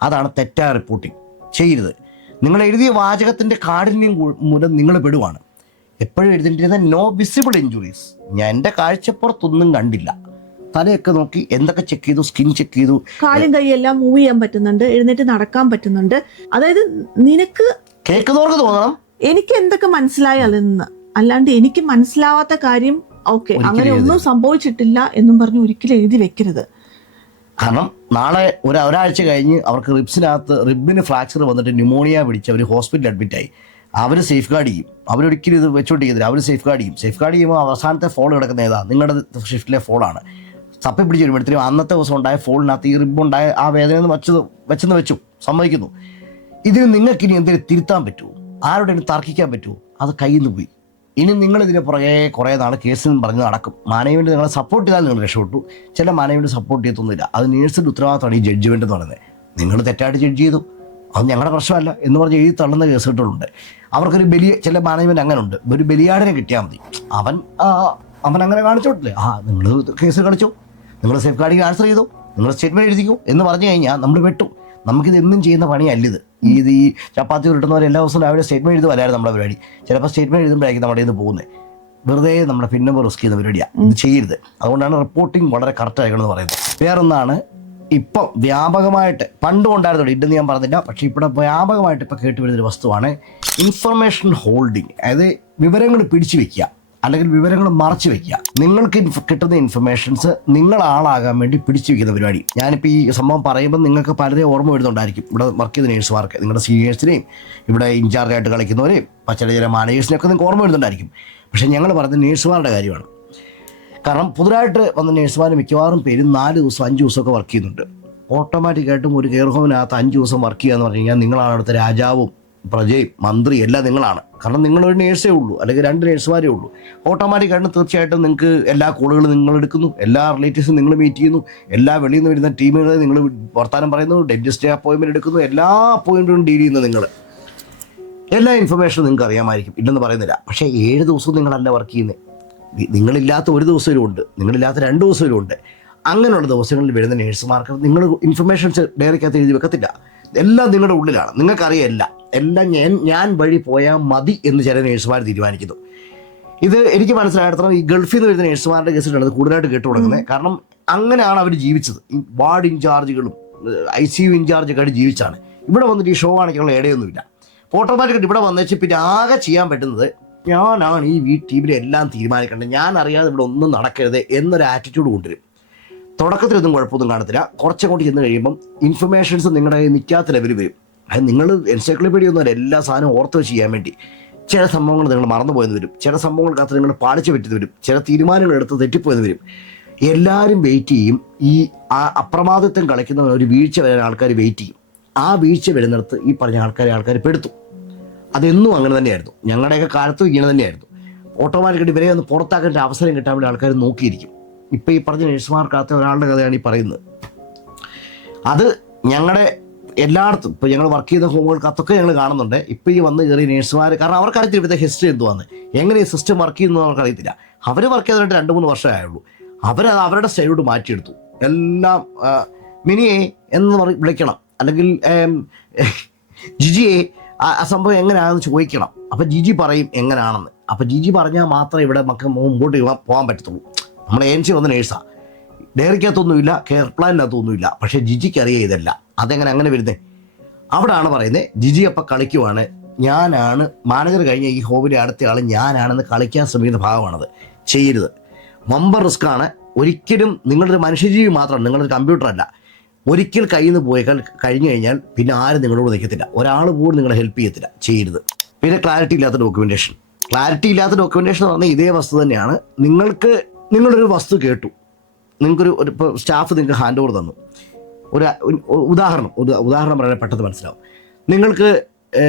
അതാണ് തെറ്റായ റിപ്പോർട്ടിംഗ് ചെയ്യരുത്. നിങ്ങൾ എഴുതിയ വാചകത്തിന്റെ കാഠിന്യം മൂലം നിങ്ങൾ പെടുവാണ്. എപ്പോഴും എഴുതിയിട്ടിരുന്ന നോ വിസിബിൾ ഇഞ്ചുറീസ് ഞാൻ എന്റെ കാഴ്ചപ്പുറത്തൊന്നും കണ്ടില്ല. തലയൊക്കെ നോക്കി എന്തൊക്കെ ചെക്ക് ചെയ്തു? സ്കിൻ ചെക്ക് ചെയ്തു. കാലും കൈയെല്ലാം മൂവ് ചെയ്യാൻ പറ്റുന്നുണ്ട് എഴുന്നേറ്റ് നടക്കാൻ പറ്റുന്നുണ്ട്. അതായത് നിനക്ക് കേൾക്കുന്നവർക്ക് തോന്നണം. എനിക്ക് എന്തൊക്കെ മനസ്സിലായി അതിൽ നിന്ന്? അല്ലാണ്ട് എനിക്ക് മനസ്സിലാവാത്ത കാര്യം ഓക്കെ അങ്ങനെ ഒന്നും സംഭവിച്ചിട്ടില്ല എന്നും പറഞ്ഞ് ഒരിക്കലും എഴുതി വെക്കരുത്. കാരണം നാളെ ഒരു ഒരാഴ്ച കഴിഞ്ഞ് അവർക്ക് റിബ്സിനകത്ത് റിബിന് ഫ്രാക്ചർ വന്നിട്ട് ന്യൂമോണിയ പിടിച്ച് അവർ ഹോസ്പിറ്റലിൽ അഡ്മിറ്റായി അവർ സേഫ് ഗാർഡ് ചെയ്യും. അവരൊരിക്കലും ഇത് വെച്ചോണ്ടിരിക്കുന്നില്ല അവർ സേഫ് ഗാർഡ് ചെയ്യും. സേഫ് ഗാർഡ് ചെയ്യുമ്പോൾ അവസാനത്തെ ഫോൺ കിടക്കുന്ന ഏതാ? നിങ്ങളുടെ ഷിഫ്റ്റിലെ ഫോളാണ് തപ്പി പിടിച്ച് വരുമ്പോഴത്തേക്കും അന്നത്തെ ദിവസം ഉണ്ടായ ഫോളിനകത്ത് ഈ റിബ് ഉണ്ടായ ആ വേദന വെച്ചത് വെച്ചെന്ന് വെച്ചു സമ്മതിക്കുന്നു. ഇതിന് നിങ്ങൾക്ക് ഇനി എന്തെങ്കിലും തിരുത്താൻ പറ്റുമോ? ആരോടെങ്കിലും തർക്കിക്കാൻ പറ്റുമോ? അത് കയ്യിൽ നിന്ന് പോയി. ഇനി നിങ്ങൾ പുറകെ കുറേ നാൾ കേസിൽ നിന്ന് പറഞ്ഞ് നടക്കും. മാനേജ്മെന്റ് നിങ്ങളെ സപ്പോർട്ട് ചെയ്താൽ നിങ്ങൾ രക്ഷപ്പെട്ടു. ചില മാനേജ്മെന്റ് സപ്പോർട്ട് ചെയ്യത്തൊന്നുമില്ല. അത് നേഴ്സിന്റെ ഉത്തരവാദിത്തമാണ് ഈ ജഡ്ജ്മെന്റ് എന്ന് പറയുന്നത്. നിങ്ങൾ തെറ്റായിട്ട് ജഡ്ജ് ചെയ്തു. അത് ഞങ്ങളുടെ പ്രശ്നമല്ല എന്ന് പറഞ്ഞ് എഴുതി തള്ളുന്ന കേസുകളുണ്ട് അവർക്കൊരു ബലിയ ചില മാനേജ്മെന്റ് അങ്ങനെ ഉണ്ട് ഒരു ബലിയാടിനെ കിട്ടിയാൽ മതി. അവൻ അവൻ അങ്ങനെ കാണിച്ചോട്ടില്ലേ? ആ നിങ്ങൾ കേസ് കളിച്ചു നിങ്ങൾ സേഫ് ഗാർഡിങ് ആൻസർ ചെയ്തു. നിങ്ങൾ സ്റ്റേറ്റ്മെന്റ് എഴുതിക്കൂ എന്ന് പറഞ്ഞു കഴിഞ്ഞാൽ നമ്മൾ വെട്ടു. നമുക്കിത് എന്നും ചെയ്യുന്ന പണിയല്ലിത്. ഈ ഇത് ഈ ചപ്പാത്തി ഉരുട്ടുന്നവർ എല്ലാ ദിവസവും രാവിലെ സ്റ്റേറ്റ്മെന്റ് എഴുതുമല്ലായിരുന്നു നമ്മുടെ പരിപാടി. ചിലപ്പോൾ സ്റ്റേറ്റ്മെന്റ് എഴുതുമ്പോഴായിരിക്കും നമ്മുടെ നിന്ന് പോകുന്നത് വെറുതെ നമ്മുടെ പിന്നമ്പർ റിസ്ക് ചെയ്യുന്ന പരിപാടിയാണ് ഇത് ചെയ്യരുത്. അതുകൊണ്ടാണ് റിപ്പോർട്ടിംഗ് വളരെ കറക്റ്റ് ആയിരിക്കണം എന്ന് പറയുന്നത്. വേറൊന്നാണ് ഇപ്പം വ്യാപകമായിട്ട് പണ്ടും ഉണ്ടായിരുന്നു ഇല്ലെന്ന് ഞാൻ പറഞ്ഞില്ല പക്ഷേ ഇവിടെ വ്യാപകമായിട്ട് ഇപ്പോൾ കേട്ടുവരുന്നൊരു വസ്തുവാണ് ഇൻഫർമേഷൻ ഹോൾഡിംഗ് അതായത് വിവരങ്ങൾ പിടിച്ചു വെക്കുക. അല്ലെങ്കിൽ വിവരങ്ങൾ മറച്ചു വെക്കുക. നിങ്ങൾക്ക് കിട്ടുന്ന ഇൻഫർമേഷൻസ് നിങ്ങൾ ആളാകാൻ വേണ്ടി പിടിച്ചു വെക്കുന്ന പരിപാടി. ഞാനിപ്പോൾ ഈ സംഭവം പറയുമ്പോൾ നിങ്ങൾക്ക് പലരെയും ഓർമ്മ വരുന്നുണ്ടായിരിക്കും. ഇവിടെ വർക്ക് ചെയ്ത നേഴ്സുമാർക്ക് നിങ്ങളുടെ സീനിയേഴ്സിനെയും ഇവിടെ ഇൻചാർജായിട്ട് കളിക്കുന്നവരെയും ചില ചില മാനേജേഴ്സിനെയൊക്കെ നിങ്ങൾക്ക് ഓർമ്മ വരുന്നുണ്ടായിരിക്കും. പക്ഷേ ഞങ്ങൾ പറയുന്നത് നേഴ്സുമാരുടെ കാര്യമാണ്. കാരണം പുതുതായിട്ട് വന്ന നേഴ്സുമാർ മിക്കവാറും പേരും നാല് ദിവസം അഞ്ച് ദിവസമൊക്കെ വർക്ക് ചെയ്യുന്നുണ്ട്. ഓട്ടോമാറ്റിക്കായിട്ടും ഒരു കെയർ ഹോമിനകത്ത് അഞ്ച് ദിവസം വർക്ക് ചെയ്യുക എന്ന് പറഞ്ഞു കഴിഞ്ഞാൽ നിങ്ങളാണ് അവിടുത്തെ രാജാവും പ്രജയും മന്ത്രി എല്ലാം നിങ്ങളാണ്. കാരണം നിങ്ങളൊരു നേഴ്സേ ഉള്ളൂ അല്ലെങ്കിൽ രണ്ട് നേഴ്സുമാരേ ഉള്ളൂ. ഓട്ടോമാറ്റിക്കായിട്ട് തീർച്ചയായിട്ടും നിങ്ങൾക്ക് എല്ലാ കോളുകളും നിങ്ങൾ എടുക്കുന്നു എല്ലാ റിലേറ്റീവ്സും നിങ്ങൾ മീറ്റ് ചെയ്യുന്നു എല്ലാ വെളിയിൽ നിന്ന് വരുന്ന ടീമുകളെ നിങ്ങൾ വർത്താനം പറയുന്നു ഡെന്റിസ്റ്റ് അപ്പോയിൻമെന്റ് എടുക്കുന്നു എല്ലാ അപ്പോയിൻമെന്റും ഡീൽ ചെയ്യുന്നു നിങ്ങൾ എല്ലാ ഇൻഫർമേഷനും നിങ്ങൾക്ക് അറിയാമായിരിക്കും ഇല്ലെന്ന് പറയുന്നില്ല. പക്ഷേ ഏഴ് ദിവസവും നിങ്ങളല്ല വർക്ക് ചെയ്യുന്നത് നിങ്ങളില്ലാത്ത ഒരു ദിവസവും ഉണ്ട് നിങ്ങളില്ലാത്ത രണ്ട് ദിവസവും ഉണ്ട്. അങ്ങനെയുള്ള ദിവസങ്ങളിൽ വരുന്ന നേഴ്സുമാർക്ക് നിങ്ങൾ ഇൻഫർമേഷൻസ് ഡയറിക്കകത്ത് എഴുതി വെക്കത്തില്ല. എല്ലാം നിങ്ങളുടെ ഉള്ളിലാണ് നിങ്ങൾക്കറിയാം എല്ലാം. എല്ലാം ഞാൻ ഞാൻ വഴി പോയാൽ മതി എന്ന് ചില നേഴ്സുമാർ തീരുമാനിക്കുന്നു. ഇത് എനിക്ക് മനസ്സിലായിടത്തോളം ഈ ഗൾഫിൽ നിന്ന് വരുന്ന നേഴ്സുമാരുടെ കേസിലാണ് അത് കൂടുതലായിട്ട് കേട്ടു തുടങ്ങുന്നത്. കാരണം അങ്ങനെയാണ് അവർ ജീവിച്ചത്. വാർഡ് ഇൻചാർജുകളും ഐ സി യു ഇൻചാർജൊക്കെ ആയിട്ട് ജീവിച്ചാണ്. ഇവിടെ വന്നിട്ട് ഈ ഷോ ആണെങ്കിലുള്ള ഇടയൊന്നുമില്ല. ഓട്ടോമാറ്റിക്കായിട്ട് ഇവിടെ വന്നേച്ച് പിന്നെ ആകെ ചെയ്യാൻ പറ്റുന്നത് ഞാനാണ് ഈ വീ ടീമിനെ എല്ലാം തീരുമാനിക്കേണ്ടത്. ഞാൻ അറിയാതെ ഇവിടെ ഒന്നും നടക്കരുത് എന്നൊരു ആറ്റിറ്റ്യൂഡ് കൊണ്ടുവരും തുടക്കത്തിലൊന്നും കുഴപ്പമൊന്നും കാണത്തില്ല. കുറച്ചങ്ങോട്ട് ചെന്ന് കഴിയുമ്പം ഇൻഫർമേഷൻസ് നിങ്ങളുടെ നിൽക്കാത്ത ലെവൽ വരും. അത് നിങ്ങൾ എൻസൈക്ലോപീഡിയ ഒന്നും അല്ല എല്ലാ സാധനവും ഓർത്ത് വെച്ച് ചെയ്യാൻ വേണ്ടി. ചില സംഭവങ്ങൾ നിങ്ങൾ മറന്നുപോയെന്ന് വരും. ചില സംഭവങ്ങൾക്കകത്ത് നിങ്ങൾ പാടിച്ചു പറ്റുന്ന വരും. ചില തീരുമാനങ്ങൾ എടുത്ത് തെറ്റിപ്പോയെന്ന് വരും. എല്ലാവരും വെയിറ്റ് ചെയ്യും. ഈ അപ്രമാദിത്വം കളിക്കുന്ന ഒരു വീഴ്ച വരാൻ ആൾക്കാർ വെയിറ്റ് ചെയ്യും. ആ വീഴ്ച വരുന്നിടത്ത് ഈ പറഞ്ഞ ആൾക്കാരെ ആൾക്കാർ പെടുത്തും. അതെന്നും അങ്ങനെ തന്നെയായിരുന്നു. ഞങ്ങളുടെയൊക്കെ കാലത്തും ഇങ്ങനെ തന്നെയായിരുന്നു. ഓട്ടോമാറ്റിക്കായിട്ട് ഇവരെ ഒന്ന് പുറത്താക്കേണ്ട അവസരം കിട്ടാൻ വേണ്ടി ആൾക്കാർ നോക്കിയിരിക്കും. ഇപ്പം ഈ പറഞ്ഞ നഴ്സുമാർക്കകത്ത് ഒരാളുടെ കഥയാണ് ഈ പറയുന്നത്. അത് ഞങ്ങളുടെ എല്ലായിടത്തും. ഇപ്പോൾ ഞങ്ങൾ വർക്ക് ചെയ്യുന്ന ഹോമുകൾക്കകത്തൊക്കെ ഞങ്ങൾ കാണുന്നുണ്ട്. ഇപ്പോൾ ഈ വന്ന് കയറി നേഴ്സുമാർ കാരണം അവർക്കറിയത്തില്ല ഇവിടുത്തെ ഹിസ്റ്ററി എന്തുവാന്ന്. എങ്ങനെ ഈ സിസ്റ്റം വർക്ക് ചെയ്യുന്നു അവർക്കറിയത്തില്ല. അവർ വർക്ക് ചെയ്തിട്ട് രണ്ട് മൂന്ന് വർഷമേ ആയുള്ളൂ. അവരത് അവരുടെ സ്റ്റൈലോട്ട് മാറ്റിയെടുത്തു. എല്ലാം മിനിയെ എന്ന് പറ വിളിക്കണം. അല്ലെങ്കിൽ ജിജിയെ ആ സംഭവം എങ്ങനെയാണെന്ന് ചോദിക്കണം. അപ്പം ജിജി പറയും എങ്ങനെയാണെന്ന് അപ്പം ജിജി പറഞ്ഞാൽ മാത്രമേ ഇവിടെ നമുക്ക് മുമ്പോട്ട് പോകാൻ- പറ്റത്തുള്ളൂ. നമ്മൾ ഏൻസി വന്ന നേഴ്സാണ് ഡയറിക്കകത്തൊന്നുമില്ല കെയർ പ്ലാനിനകത്തൊന്നുമില്ല പക്ഷേ ജിജിക്ക് അറിയാം ഇതല്ല. അതെങ്ങനെ അങ്ങനെ വരുന്നത് അവിടാണ് പറയുന്നത് ജിജി അപ്പം കളിക്കുവാണ്. ഞാനാണ് മാനേജർ കഴിഞ്ഞ ഈ ഹോബിലെ അടുത്ത ആൾ ഞാനാണെന്ന് കളിക്കാൻ ശ്രമിക്കുന്ന ഭാഗമാണത്. ചെയ്യരുത്. മമ്പർ റിസ്ക് ആണ്. ഒരിക്കലും നിങ്ങളൊരു മനുഷ്യജീവി മാത്രമാണ് നിങ്ങളൊരു കമ്പ്യൂട്ടറല്ല. ഒരിക്കൽ കയ്യിൽ നിന്ന് പോയേക്കാൾ കഴിഞ്ഞു കഴിഞ്ഞാൽ പിന്നെ ആരും നിങ്ങളോട് നിൽക്കത്തില്ല. ഒരാൾ പോലും നിങ്ങളെ ഹെൽപ്പ് ചെയ്യത്തില്ല. ചെയ്യരുത്. പിന്നെ ക്ലാരിറ്റി ഇല്ലാത്ത ഡോക്യുമെന്റേഷൻ ക്ലാരിറ്റി ഇല്ലാത്ത ഡോക്യുമെന്റേഷൻ എന്ന് പറഞ്ഞാൽ ഇതേ വസ്തു തന്നെയാണ്. നിങ്ങൾക്ക് നിങ്ങളൊരു വസ്തു കേട്ടു. നിങ്ങൾക്കൊരു ഒരു ഇപ്പോൾ സ്റ്റാഫ് നിങ്ങൾക്ക് ഹാൻഡ് ഓവർ തന്നു. ഒരു ഉദാഹരണം ഉദാഹരണം പറയാൻ പെട്ടെന്ന് മനസ്സിലാവും. നിങ്ങൾക്ക്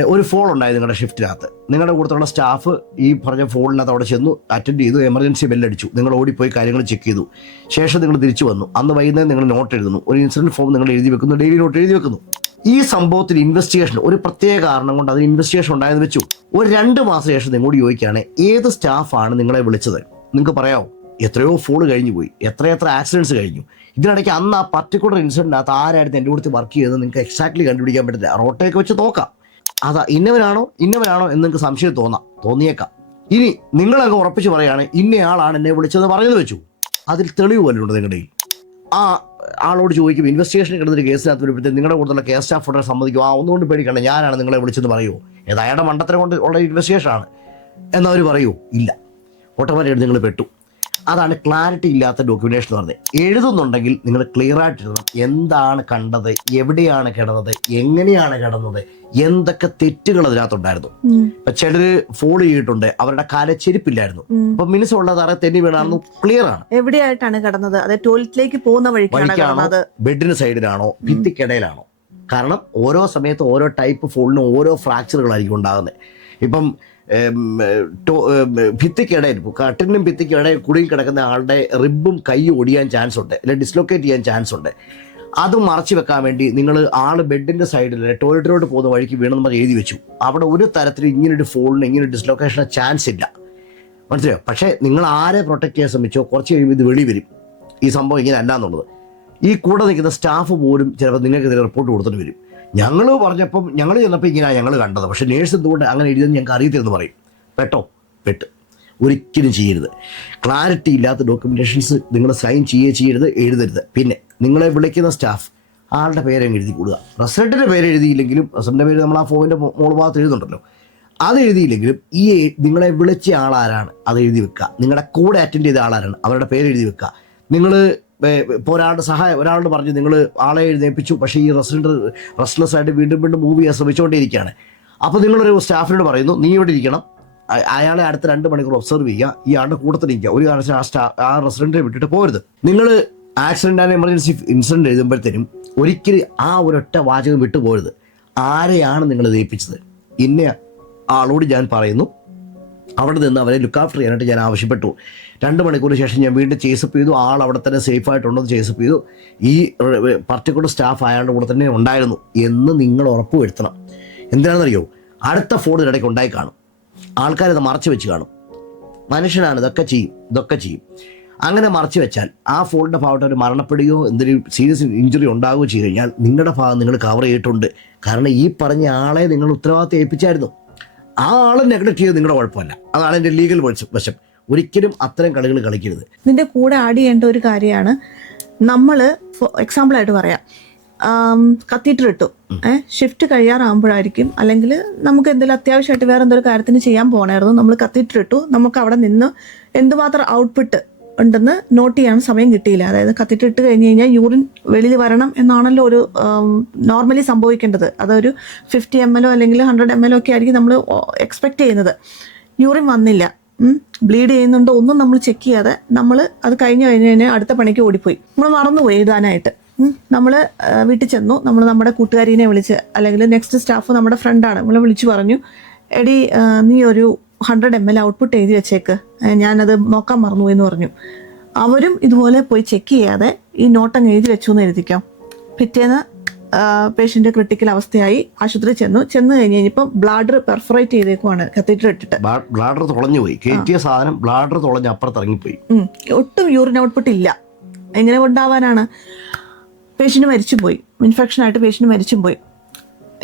ഒരു ഫോൺ ഉണ്ടായി നിങ്ങളുടെ ഷിഫ്റ്റിനകത്ത് നിങ്ങളുടെ കൂട്ടത്തിലുള്ള സ്റ്റാഫ് ഈ പറഞ്ഞ ഫോണിനകത്ത് അവിടെ ചെന്നു അറ്റൻഡ് ചെയ്തു എമർജൻസി ബെല്ലടിച്ചു നിങ്ങൾ ഓടിപ്പോയി കാര്യങ്ങൾ ചെക്ക് ചെയ്തു. ശേഷം നിങ്ങൾ തിരിച്ചു വന്നു. അന്ന് വൈകുന്നേരം നിങ്ങൾ നോട്ട് എഴുതുന്നു. ഒരു ഇൻസിഡന്റ് ഫോം നിങ്ങൾ എഴുതി വെക്കുന്നു ഡെയിലി നോട്ട് എഴുതി വെക്കുന്നു. ഈ സംഭവത്തിൽ ഇൻവെസ്റ്റിഗേഷൻ ഒരു പ്രത്യേക കാരണം കൊണ്ട് അത് ഇൻവെസ്റ്റിഗേഷൻ ഉണ്ടായെന്ന് വെച്ചു. ഒരു രണ്ട് മാസം ശേഷം നിങ്ങളോട് ചോദിക്കുകയാണ് ഏത് സ്റ്റാഫാണ് നിങ്ങളെ വിളിച്ചത്? നിങ്ങൾക്ക് പറയാമോ എത്രയോ ഫോൺ കഴിഞ്ഞു പോയി. എത്രയെത്ര ആക്സിഡന്റ്സ് കഴിഞ്ഞു. ഇതിനിടയ്ക്ക് അന്ന് ആ പർട്ടിക്കുലർ ഇൻസിഡന്റിനകത്ത് ആരായിരുന്നു എന്റെ കൂടെ വർക്ക് ചെയ്തത് നിങ്ങൾക്ക് എക്സാക്ട്ലി കണ്ടുപിടിക്കാൻ പറ്റില്ല. റോട്ടേക്ക് വെച്ച് നോക്കാം. അതാ ഇന്നവനാണോ ഇന്നവനാണോ എന്ന് നിങ്ങൾക്ക് സംശയം തോന്നാം തോന്നിയേക്കാം. ഇനി നിങ്ങളൊക്കെ ഉറപ്പിച്ച് പറയാണ് ഇന്നയാളാണ് എന്നെ വിളിച്ചത് പറഞ്ഞത് വെച്ചു. അതിൽ തെളിവ് വല്ലതും നിങ്ങളുടെ ആ ആളോട് ചോദിക്കും ഇൻവെസ്റ്റിഗേഷൻ കിടന്നൊരു കേസിനകത്ത് വരുമ്പോഴത്തേക്ക് നിങ്ങളുടെ കൂടുതലുള്ള കേസ് സ്റ്റാഫ് ഉടനെ സമ്മതിക്കും. ആ ഒന്നുകൊണ്ട് പേടിക്കണം ഞാനാണ് നിങ്ങളെ വിളിച്ചെന്ന് പറയുമോ ഏത് അയാളുടെ മണ്ടത്തരം കൊണ്ട് ഉള്ള ഇൻവെസ്റ്റിഗേഷൻ ആണ്. എന്നവർ പറയൂ ഇല്ല. ഓട്ടോമാറ്റിക്കായിട്ട് നിങ്ങൾ പെട്ടു. അതാണ് ക്ലാരിറ്റി ഇല്ലാത്ത ഡോക്യുമെന്റേഷൻ എന്ന് പറഞ്ഞത്. എഴുതുന്നുണ്ടെങ്കിൽ നിങ്ങൾ ക്ലിയർ ആയിട്ട് എഴുതണം എന്താണ് കണ്ടത് എവിടെയാണ് കിടന്നത് എങ്ങനെയാണ് കിടന്നത് എന്തൊക്കെ തെറ്റുകൾ അതിനകത്തുണ്ടായിരുന്നു. ഇപ്പൊ ചിലര് ഫോൾ ചെയ്തിട്ടുണ്ട് അവരുടെ കാല ചെരുപ്പില്ലായിരുന്നു മിനിസ് അപ്പൊ മിനിസുള്ള തറ തെന്നി വീണാണെന്ന് ക്ലിയർ ആണ്. എവിടെയായിട്ടാണ് കിടന്നത്? അതെ ടോയ്ലറ്റിലേക്ക് പോകുന്ന വഴിക്കാണ് ബെഡിന് സൈഡിലാണോ ഭിത്തിക്കിടയിലാണോ? കാരണം ഓരോ സമയത്ത് ഓരോ ടൈപ്പ് ഫോളിനും ഓരോ ഫ്രാക്ചറുകളായിരിക്കും ഉണ്ടാകുന്നത്. ഇപ്പം ഭിത്തിക്കിടയിൽ കട്ടിനും ഭിത്തിക്കിടയിൽ കുടിയിൽ കിടക്കുന്ന ആളുടെ റിബും കൈയും ഒടിയാൻ ചാൻസ് ഉണ്ട്. അല്ലെങ്കിൽ ഡിസ്ലൊക്കേറ്റ് ചെയ്യാൻ ചാൻസ് ഉണ്ട്. അത് മറച്ചു വെക്കാൻ വേണ്ടി നിങ്ങൾ ആൾ ബെഡിന്റെ സൈഡിൽ ടോയ്ലറ്റിലോട്ട് പോകുന്ന വഴിക്ക് വീണെന്ന് പറഞ്ഞ് എഴുതി വെച്ചു. അവിടെ ഒരു തരത്തിൽ ഇങ്ങനൊരു ഫോണിന് ഇങ്ങനെ ഡിസ്ലൊക്കേഷന് ചാൻസ് ഇല്ല. മനസ്സിലായോ? പക്ഷേ നിങ്ങൾ ആരെ പ്രൊട്ടക്ട് ചെയ്യാൻ ശ്രമിച്ചോ കുറച്ച് കഴിയുമ്പോൾ ഇത് വെളി വരും. ഈ സംഭവം ഇങ്ങനെ അല്ല എന്നുള്ളത്. ഈ കൂടെ നിൽക്കുന്ന സ്റ്റാഫ് പോലും ചിലപ്പോൾ നിങ്ങൾക്കെതിരെ റിപ്പോർട്ട് കൊടുത്തിട്ട് വരും. ഞങ്ങൾ പറഞ്ഞപ്പം ഞങ്ങൾ ചെന്നപ്പോൾ ഇങ്ങനെയാണ് ഞങ്ങൾ കണ്ടത്. പക്ഷേ നേഴ്സ് എന്തുകൊണ്ട് അങ്ങനെ എഴുതുന്നത് ഞങ്ങൾക്ക് അറിയത്തില്ലെന്ന് പറയും. പെട്ടോ? പെട്ട്. ഒരിക്കലും ചെയ്യരുത്. ക്ലാരിറ്റി ഇല്ലാത്ത ഡോക്യുമെന്റേഷൻസ് നിങ്ങൾ സൈൻ ചെയ്യുകയോ ചെയ്യരുത് എഴുതരുത്. പിന്നെ നിങ്ങളെ വിളിക്കുന്ന സ്റ്റാഫ് ആളുടെ പേരങ്ങ് എഴുതി കൊടുക്കുക റെസിഡന്റിന്റെ പേര് എഴുതിയില്ലെങ്കിലും റെസിഡന്റെ പേര് നമ്മൾ ആ ഫോമിന്റെ മോൾ ഭാഗത്ത് എഴുതുന്നുണ്ടല്ലോ. അത് എഴുതിയില്ലെങ്കിലും ഈ നിങ്ങളെ വിളിച്ച ആളാരാണ് അത് എഴുതി വെക്കുക. നിങ്ങളുടെ കൂടെ അറ്റൻഡ് ചെയ്ത ആളാരാണ് അവരുടെ പേര് എഴുതി വെക്കുക. നിങ്ങൾ ഇപ്പോൾ ഒരാളുടെ സഹായം ഒരാളോട് പറഞ്ഞു നിങ്ങൾ ആളെ എഴുന്നേൽപ്പിച്ചു പക്ഷേ ഈ റെസിഡന്റ് റെസ്റ്റ്ലെസ് ആയിട്ട് വീണ്ടും വീണ്ടും മൂവ് ചെയ്യാൻ ശ്രമിച്ചുകൊണ്ടേയിരിക്കുകയാണ് അപ്പോൾ നിങ്ങളൊരു സ്റ്റാഫിനോട് പറയുന്നു നീ ഇവിടെ ഇരിക്കണം. അയാളെ അടുത്ത രണ്ട് മണിക്കൂർ ഒബ്സർവ് ചെയ്യുക. കൂട്ടത്തിൽ ഇരിക്കുക. ഒരു കാരണവശാലും ആ സ്റ്റാ ആ റെസിഡന്റിനെ വിട്ടിട്ട് പോരുത്. നിങ്ങൾ ആക്സിഡന്റ് ആൻഡ് എമർജൻസി ഇൻസിഡന്റ് എഴുതുമ്പോഴത്തേനും ഒരിക്കലും ആ ഒരൊറ്റ വാചകം വിട്ടു പോരുത് ആരെയാണ് നിങ്ങൾ ഏൽപ്പിച്ചത്? ഇന്ന ആളോട് ഞാൻ പറയുന്നു അവിടെ നിന്ന് അവരെ ലുക്ക് ആഫ്റ്റർ ചെയ്യാനായിട്ട് ഞാൻ ആവശ്യപ്പെട്ടു. രണ്ട് മണിക്കൂർ ശേഷം ഞാൻ വീണ്ടും ചേസപ്പ് ചെയ്തു. ആൾ അവിടെ തന്നെ സേഫ് ആയിട്ടുണ്ടോ എന്ന് ചേസപ്പ് ചെയ്തു. ഈ പർട്ടിക്കുലർ സ്റ്റാഫ് അയാളുടെ കൂടെ തന്നെ ഉണ്ടായിരുന്നു എന്ന് നിങ്ങൾ ഉറപ്പ് വരുത്തണം. എന്തിനാണെന്നറിയോ? അടുത്ത ഫോൺ ഇതിനിടയ്ക്ക് ഉണ്ടായി കാണും. ആൾക്കാരത് മറച്ചു വെച്ച് കാണും. മനുഷ്യനാണ് ഇതൊക്കെ ചെയ്യും ഇതൊക്കെ ചെയ്യും. അങ്ങനെ മറച്ചു വെച്ചാൽ ആ ഫോണിന്റെ ഭാഗത്ത് ഒരു മരണപ്പെടുകയോ എന്തെങ്കിലും സീരിയസ് ഇഞ്ചുറി ഉണ്ടാവുകയോ ചെയ്ത് കഴിഞ്ഞാൽ നിങ്ങളുടെ ഭാഗം നിങ്ങൾ കവർ ചെയ്തിട്ടുണ്ട്. കാരണം ഈ പറഞ്ഞ ആളെ നിങ്ങൾ ഉത്തരവാദിത്തം ഏൽപ്പിച്ചായിരുന്നു. ആ ആളെ നെഗ്ലക്ട് ചെയ്ത് നിങ്ങളുടെ കുഴപ്പമല്ല. അതാണ് എന്റെ ലീഗൽ വശം. ഒരിക്കലും അത്തരം കളികൾ കളിക്കരുത്. നിന്റെ കൂടെ ആഡ് ചെയ്യേണ്ട ഒരു കാര്യമാണ്. നമ്മൾ എക്സാമ്പിൾ ആയിട്ട് പറയാം. കത്തീറ്റർ ഇട്ടു ഏഹ് ഷിഫ്റ്റ് കഴിയാറാകുമ്പോഴായിരിക്കും അല്ലെങ്കിൽ നമുക്ക് എന്തെങ്കിലും അത്യാവശ്യമായിട്ട് വേറെ എന്തൊരു കാര്യത്തിന് ചെയ്യാൻ പോകണമായിരുന്നു നമ്മൾ കത്തീറ്റർ ഇട്ടു നമുക്ക് അവിടെ നിന്ന് എന്തുമാത്രം ഔട്ട്പുട്ട് ഉണ്ടെന്ന് നോട്ട് ചെയ്യാൻ സമയം കിട്ടിയില്ല. അതായത് കത്തിട്ട് ഇട്ട് കഴിഞ്ഞ് കഴിഞ്ഞാൽ യൂറിൻ വെളിയിൽ വരണം എന്നാണല്ലോ ഒരു നോർമലി സംഭവിക്കേണ്ടത്. അതൊരു ഫിഫ്റ്റി എം എല്ലോ അല്ലെങ്കിൽ ഹൺഡ്രഡ് എം എല്ലോ ഒക്കെ ആയിരിക്കും നമ്മൾ എക്സ്പെക്ട് ചെയ്യുന്നത്. യൂറിൻ വന്നില്ല. ബ്ലീഡ് ചെയ്യുന്നുണ്ടോ ഒന്നും നമ്മൾ ചെക്ക് ചെയ്യാതെ നമ്മൾ അത് കഴിഞ്ഞ് കഴിഞ്ഞ് കഴിഞ്ഞാൽ അടുത്ത പണിക്ക് ഓടിപ്പോയി. നമ്മൾ മറന്നുപോയി എഴുതാനായിട്ട്. നമ്മൾ വീട്ടിൽ ചെന്നു. നമ്മൾ നമ്മുടെ കൂട്ടുകാരിനെ വിളിച്ച് അല്ലെങ്കിൽ നെക്സ്റ്റ് സ്റ്റാഫ് നമ്മുടെ ഫ്രണ്ടാണ് നമ്മളെ വിളിച്ചു പറഞ്ഞു എടി നീ ഒരു ഹൺഡ്രഡ് എം എൽ ഔട്ട്പുട്ട് എഴുതി വെച്ചേക്ക്. ഞാനത് നോക്കാൻ മറന്നുപോയി എന്ന് പറഞ്ഞു. അവരും ഇതുപോലെ പോയി ചെക്ക് ചെയ്യാതെ ഈ നോട്ടങ്ങ് എഴുതി വെച്ചു എന്ന് എഴുതിക്കാം. പിറ്റേന്ന് പേഷ്യന്റ് ക്രിട്ടിക്കൽ അവസ്ഥയായി ആശുപത്രി ചെന്നു. ചെന്ന് കഴിഞ്ഞ് കഴിഞ്ഞപ്പോൾ ബ്ലാഡർ പെർഫറേറ്റ് ചെയ്തേക്കുവാണ് കത്തീറ്റർ ഇട്ടിട്ട്. ബ്ലാഡർ തുളഞ്ഞു പോയി. കയറ്റിയ സാധനം ബ്ലാഡർ തുളഞ്ഞ് അപ്പുറത്ത് ഇറങ്ങിപ്പോയി ഒട്ടും യൂറിൻ ഔട്ട്പുട്ട് ഇല്ല. എങ്ങനെ ഉണ്ടാവാനാണ് പേഷ്യന്റ് മരിച്ചുപോയി ഇൻഫെക്ഷൻ ആയിട്ട് പേഷ്യന്റ് മരിച്ചും പോയി.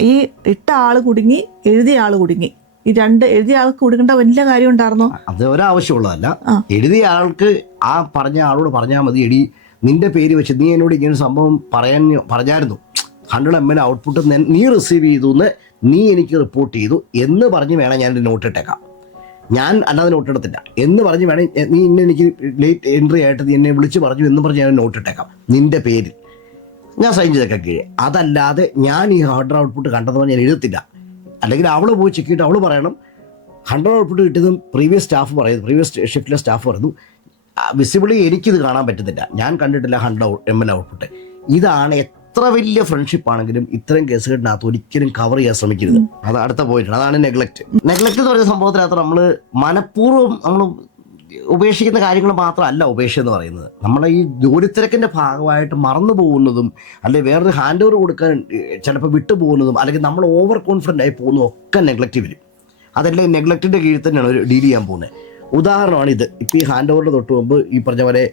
ഈ ഇട്ട ആൾ കുടുങ്ങി എഴുതിയ ആൾ കുടുങ്ങി. ഈ രണ്ട് എഴുതിയ ആൾക്ക് കൊടുക്കേണ്ട വലിയ കാര്യം ഉണ്ടായിരുന്നോ? അത് ഒരാവശ്യമുള്ളതല്ല. എഴുതിയ ആൾക്ക് ആ പറഞ്ഞ ആളോട് പറഞ്ഞാൽ മതി എടി നിന്റെ പേര് വെച്ച് നീ എന്നോട് ഇങ്ങനെ സംഭവം പറയാൻ പറഞ്ഞായിരുന്നു. ഹൺഡ്രഡ് എം എൽ ഔട്ട്പുട്ട് നീ റിസീവ് ചെയ്തു എന്ന് നീ എനിക്ക് റിപ്പോർട്ട് ചെയ്തു. എന്ന് പറഞ്ഞ് വേണം ഞാൻ നോട്ട് ഇട്ടേക്കാം. ഞാൻ അല്ലാതെ നോട്ട് എടുത്തില്ല എന്ന് പറഞ്ഞ് വേണം നീ ഇന്ന എനിക്ക് ലേറ്റ് എൻട്രി ആയിട്ട് നീ എന്നെ വിളിച്ച് പറഞ്ഞു എന്ന് പറഞ്ഞ് ഞാൻ നോട്ട് ഇട്ടേക്കാം. നിന്റെ പേര് ഞാൻ സൈൻ ചെയ്തൊക്കെ കീഴേ. അതല്ലാതെ ഞാൻ ഈ ഹാർഡർ ഔട്ട്പുട്ട് കണ്ടെന്ന് പറഞ്ഞ് ഞാൻ എഴുതത്തില്ല. അല്ലെങ്കിൽ അവൾ പോയി ചെക്ക് ചെയ്തിട്ട് അവൾ പറയണം. ഹൺഡ്രഡ് ഔട്ട്പുട്ട് കിട്ടിയതും പ്രീവിയസ് സ്റ്റാഫ് പറയുന്നു. പ്രീവിയസ് ഷിഫ്റ്റിലെ സ്റ്റാഫ് പറയുന്നു. വിസിബിളി എനിക്കിത് കാണാൻ പറ്റുന്നില്ല. ഞാൻ കണ്ടിട്ടില്ല ഹൺഡ്രഡ് എം എൽ ഔട്ട്പുട്ട് ഇതാണ് എത്ര വലിയ ഫ്രണ്ട്ഷിപ്പ് ആണെങ്കിലും ഇത്തരം കേസുകളിനകത്ത് ഒരിക്കലും കവർ ചെയ്യാൻ ശ്രമിക്കരുത്. അത് അടുത്ത പോയിട്ടുണ്ട് അതാണ് നെഗ്ലക്ട് നെഗ്ലക്ട് എന്ന് പറയുന്ന സംഭവത്തിനകത്ത് നമ്മൾ മനഃപൂർവം നമ്മൾ ഉപേക്ഷിക്കുന്ന കാര്യങ്ങൾ മാത്രമല്ല ഉപേക്ഷ എന്ന് പറയുന്നത്. നമ്മളെ ഈ ജോലിത്തിരക്കിന്റെ ഭാഗമായിട്ട് മറന്നു പോകുന്നതും അല്ലെങ്കിൽ വേറൊരു ഹാൻഡ് ഓവർ കൊടുക്കാൻ ചിലപ്പോൾ വിട്ടുപോകുന്നതും അല്ലെങ്കിൽ നമ്മൾ ഓവർ കോൺഫിഡന്റ് ആയി പോകുന്നതും ഒക്കെ നെഗ്ലക്റ്റ് വരും. അതെല്ലാം നെഗ്ലക്റ്റിന്റെ കീഴിൽ തന്നെയാണ് ഒരു ഡീൽ ചെയ്യാൻ പോകുന്നത്. ഉദാഹരണമാണ് ഇത്. ഇപ്പോൾ ഈ ഹാൻഡ് ഓവറിന് തൊട്ട് മുമ്പ് ഈ പറഞ്ഞ പോലെ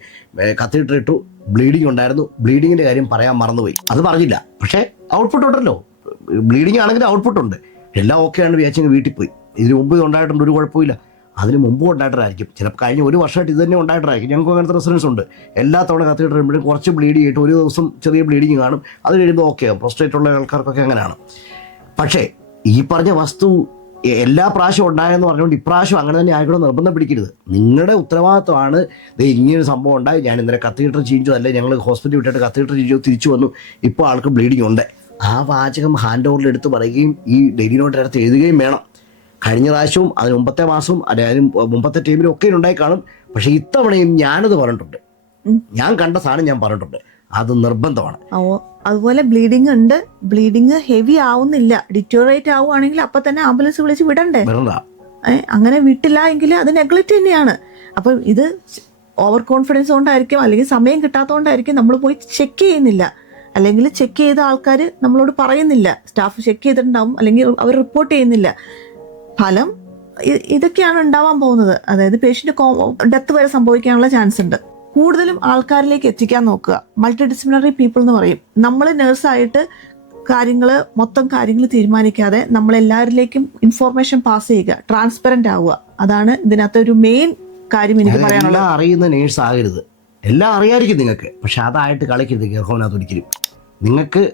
കത്തിയിട്ട് ഇട്ടു ബ്ലീഡിങ് ഉണ്ടായിരുന്നു. ബ്ലീഡിങ്ങിന്റെ കാര്യം പറയാൻ മറന്നുപോയി. അത് പറഞ്ഞില്ല. പക്ഷേ ഔട്ട്പുട്ട് ഉണ്ടല്ലോ. ബ്ലീഡിങ് ആണെങ്കിൽ ഔട്ട്പുട്ട് ഉണ്ട്. എല്ലാം ഓക്കെയാണ് വിചാരിച്ചെങ്കിൽ വീട്ടിൽ പോയി. ഇതിന് മുമ്പ് ഉണ്ടായിട്ടുണ്ട് ഒരു കുഴപ്പമില്ല അതിന് മുമ്പ് ഉണ്ടായിട്ടായിരിക്കും ചിലപ്പോൾ കഴിഞ്ഞ ഒരു വർഷമായിട്ട് ഇത് തന്നെ ഉണ്ടായിട്ടായിരിക്കും ഞങ്ങൾക്ക് അങ്ങനത്തെ റെസിഡൻസ് ഉണ്ട്. എല്ലാ തവണ കത്തിയിട്ട് വരുമ്പോഴും കുറച്ച് ബ്ലീഡ് ചെയ്തിട്ട് ഒരു ദിവസം ചെറിയ ബ്ലീഡിങ് കാണും. അത് കഴിയുമ്പോൾ ഓക്കെ പ്രൊസ്റ്റേറ്റ് ഉള്ള ആൾക്കാർക്കൊക്കെ അങ്ങനെയാണ്. പക്ഷേ ഈ പറഞ്ഞ വസ്തു എല്ലാ പ്രാവശ്യം ഉണ്ടായെന്ന് പറഞ്ഞുകൊണ്ട് ഇപ്രാവശ്യം അങ്ങനെ തന്നെ ആയിക്കോട്ടെ നിർബന്ധം പിടിക്കരുത്. നിങ്ങളുടെ ഉത്തരവാദിത്വമാണ് ഇങ്ങനൊരു സംഭവം ഉണ്ടായി ഞാൻ ഇന്നലെ കത്തീറ്റർ ചെയ്യിച്ചോ അല്ലെ ഞങ്ങൾ ഹോസ്പിറ്റലിൽ വിട്ടിട്ട് കത്തീറ്റർ ചെയ്തു തിരിച്ചു വന്നു. ഇപ്പോൾ ആൾക്ക് ബ്ലീഡിങ് ഉണ്ട്. ആ വാചകം ഹാൻഡ് ഓവറിൽ എടുത്ത് പറയുകയും ഈ ഡെയിലി നോട്ടിനടുത്ത് എഴുതുകയും വേണം. കഴിഞ്ഞ പ്രാവശ്യവും അതിന് മുമ്പത്തെ മാസവും അതായത് മുമ്പത്തെ ടീമിലും ഒക്കെ ഉണ്ടായി കാണും. പക്ഷെ ഇത്തവണയും ഞാനത് പറഞ്ഞിട്ടുണ്ട്. ഞാൻ കണ്ട സാധനം ഞാൻ പറഞ്ഞിട്ടുണ്ട്. അത് നിർബന്ധമാണ്. അതുപോലെ ബ്ലീഡിങ് ഉണ്ട്. ബ്ലീഡിങ് ഹെവി ആവുന്നില്ല. ഡിറ്റോറേറ്റ് ആവുകയാണെങ്കിൽ അപ്പൊ തന്നെ ആംബുലൻസ് വിളിച്ച് വിടണ്ടേ? അങ്ങനെ വിട്ടില്ല എങ്കിൽ അത് നെഗ്ലക്റ്റ് തന്നെയാണ്. അപ്പൊ ഇത് ഓവർ കോൺഫിഡൻസ് കൊണ്ടായിരിക്കും അല്ലെങ്കിൽ സമയം കിട്ടാത്തതുകൊണ്ടായിരിക്കും നമ്മൾ പോയി ചെക്ക് ചെയ്യുന്നില്ല. അല്ലെങ്കിൽ ചെക്ക് ചെയ്ത ആൾക്കാർ നമ്മളോട് പറയുന്നില്ല. സ്റ്റാഫ് ചെക്ക് ചെയ്തിട്ടുണ്ടാവും അല്ലെങ്കിൽ അവർ റിപ്പോർട്ട് ചെയ്യുന്നില്ല. ഫലം ഇതൊക്കെയാണ് ഉണ്ടാവാൻ പോകുന്നത്. അതായത് പേഷ്യന്റ് ഡെത്ത് വരെ സംഭവിക്കാനുള്ള ചാൻസ് ഉണ്ട്. കൂടുതലും ആൾക്കാരിലേക്ക് എത്തിക്കാൻ നോക്കുക. മൾട്ടി ഡിസിപ്ലിനറി പീപ്പിൾ എന്ന് പറയും. നമ്മൾ നേഴ്സായിട്ട് കാര്യങ്ങൾ മൊത്തം കാര്യങ്ങൾ തീരുമാനിക്കാതെ നമ്മൾ എല്ലാവരിലേക്കും ഇൻഫോർമേഷൻ പാസ് ചെയ്യുക ട്രാൻസ്പെറന്റ് ആവുക. അതാണ് ഇതിനകത്ത് ഒരു മെയിൻ കാര്യം എനിക്ക് പറയാനുള്ളത്. അറിയുന്ന നേഴ്സ് ആകരുത്. എല്ലാം അറിയായിരിക്കും നിങ്ങൾക്ക്. പക്ഷെ അതായിട്ട് കളിക്കരുത് ഗർഭവനകത്ത് ഒരിക്കലും. നിങ്ങൾക്ക്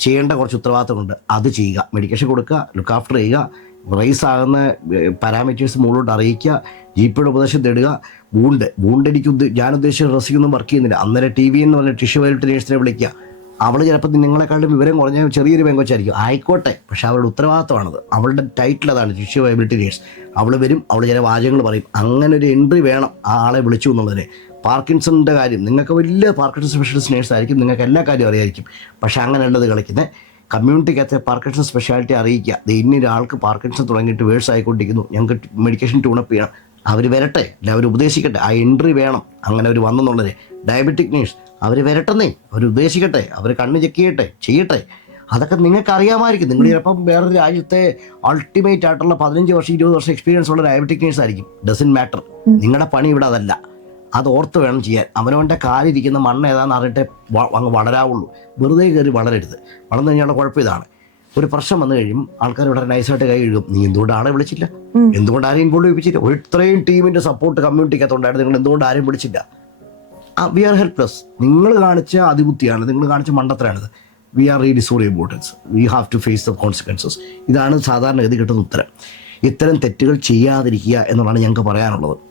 ചെയ്യേണ്ട കുറച്ച് ഉത്തരവാദിത്തമുണ്ട് അത് ചെയ്യുക. മെഡിക്കേഷൻ കൊടുക്കുക ലുക്ക് ആഫ്റ്റർ ചെയ്യുക. റൈസ് ആകുന്ന പാരാമീറ്റേഴ്സ് മുകളിലോട്ട് അറിയിക്കുക ജി പിയുടെ ഉപദേശം തേടുക. വൂണ്ട് വൂണ്ട് എനിക്ക് ഞാൻ ഉദ്ദേശിച്ച റെസിക്കൊന്നും വർക്ക് ചെയ്യുന്നില്ല. അന്നേരം ടി വി എന്ന് പറഞ്ഞ ടിഷ്യൂ വൈൽട്ട് നേഴ്സിനെ വിളിക്കുക. അവൾ ചിലപ്പോൾ നിങ്ങളെക്കാളും വിവരം കുറഞ്ഞ ചെറിയൊരു പെങ്കൊച്ചായിരിക്കും. ആയിക്കോട്ടെ പക്ഷെ അവളുടെ ഉത്തരവാദിത്തമാണത് അവളുടെ ടൈറ്റിൽ അതാണ് ടിഷ്യൂ വൈബിലിറ്റി നേഴ്സ് അവൾ വരും അവൾ ചില വാചകങ്ങൾ പറയും. അങ്ങനെ ഒരു എൻട്രി വേണം ആ ആളെ വിളിച്ചു എന്നുള്ളതിന്. പാർക്കിൻസണിന്റെ കാര്യം നിങ്ങൾക്ക് വലിയ പാർക്കിൻസൺ സ്പെഷ്യലിസ്റ്റ് നേഴ്സ് ആയിരിക്കും നിങ്ങൾക്ക് എല്ലാ കാര്യവും അറിയായിരിക്കും. പക്ഷേ അങ്ങനെയുള്ളത് കളിക്കുന്നത്. കമ്മ്യൂണിറ്റിക്കകത്ത് പാർക്കിൻസൺ സ്പെഷ്യാലിറ്റി അറിയിക്കുക. ദേ ഇന്ന ഒരാൾക്ക് പാർക്കിൻസൺ തുടങ്ങിയിട്ട് വേഴ്സ് ആയിക്കൊണ്ടിരിക്കുന്നു. ഞങ്ങൾക്ക് മെഡിക്കേഷൻ ട്യൂണപ്പ് ചെയ്യണം. അവർ വരട്ടെ. അല്ല അവർ ഉപദേശിക്കട്ടെ. ആ എൻട്രി വേണം. അങ്ങനെ അവർ വന്നെന്നുള്ളത്. ഡയബറ്റിക് നേഴ്സ് അവർ വരട്ടെന്നേ. അവർ ഉപദേശിക്കട്ടെ. അവർ കണ്ണ് ചെക്ക് ചെയ്യട്ടെ. ചെയ്യട്ടെ. അതൊക്കെ നിങ്ങൾക്ക് അറിയാമായിരിക്കും നിങ്ങൾ ചിലപ്പം വേറൊരു രാജ്യത്തെ അൾട്ടിമേറ്റ് ആയിട്ടുള്ള പതിനഞ്ച് വർഷം ഇരുപത് വർഷം എക്സ്പീരിയൻസ് ഉള്ള ഡയബറ്റിക് നേഴ്സ് ആയിരിക്കും. ഡസൻ മാറ്റർ നിങ്ങളുടെ പണി ഇവിടെ അതല്ല. അത് ഓർത്ത് വേണം ചെയ്യാൻ. അവനവന്റെ കാലിരിക്കുന്ന മണ്ണ് ഏതാണെന്ന് അറിഞ്ഞിട്ട് അങ്ങ് വളരാവുള്ളൂ. വെറുതെ കയറി വളരരുത്. വളർന്നു കഴിഞ്ഞാൽ കുഴപ്പം ഇതാണ്. ഒരു പ്രശ്നം വന്നു കഴിയും ആൾക്കാർ ഇവിടെ നൈസായിട്ട് കൈ കഴുകും. നീ എന്തുകൊണ്ട് ആളെ വിളിച്ചില്ല. എന്തുകൊണ്ട് ആരെയും ഇൻവോൾവ് ചെയ്യിപ്പിച്ചില്ല? ഒരു ഇത്രയും ടീമിന്റെ സപ്പോർട്ട് കമ്മ്യൂണിറ്റിക്കകത്തുണ്ടായിരുന്നു നിങ്ങൾ എന്തുകൊണ്ട് ആരെയും വിളിച്ചില്ല? ആ വി ആർ ഹെൽപ്ലെസ് നിങ്ങൾ കാണിച്ച അതിബുദ്ധിയാണ്. നിങ്ങൾ കാണിച്ച മണ്ടത്തരാണിത്. We are really sorry importance we have to face the consequences ഇതാണ് സാധാരണഗതി കിട്ടുന്ന ഉത്തരം. ഇത്തരം തെറ്റുകൾ ചെയ്യാതിരിക്കുക എന്നുള്ളതാണ് ഞങ്ങൾക്ക് പറയാനുള്ളത്.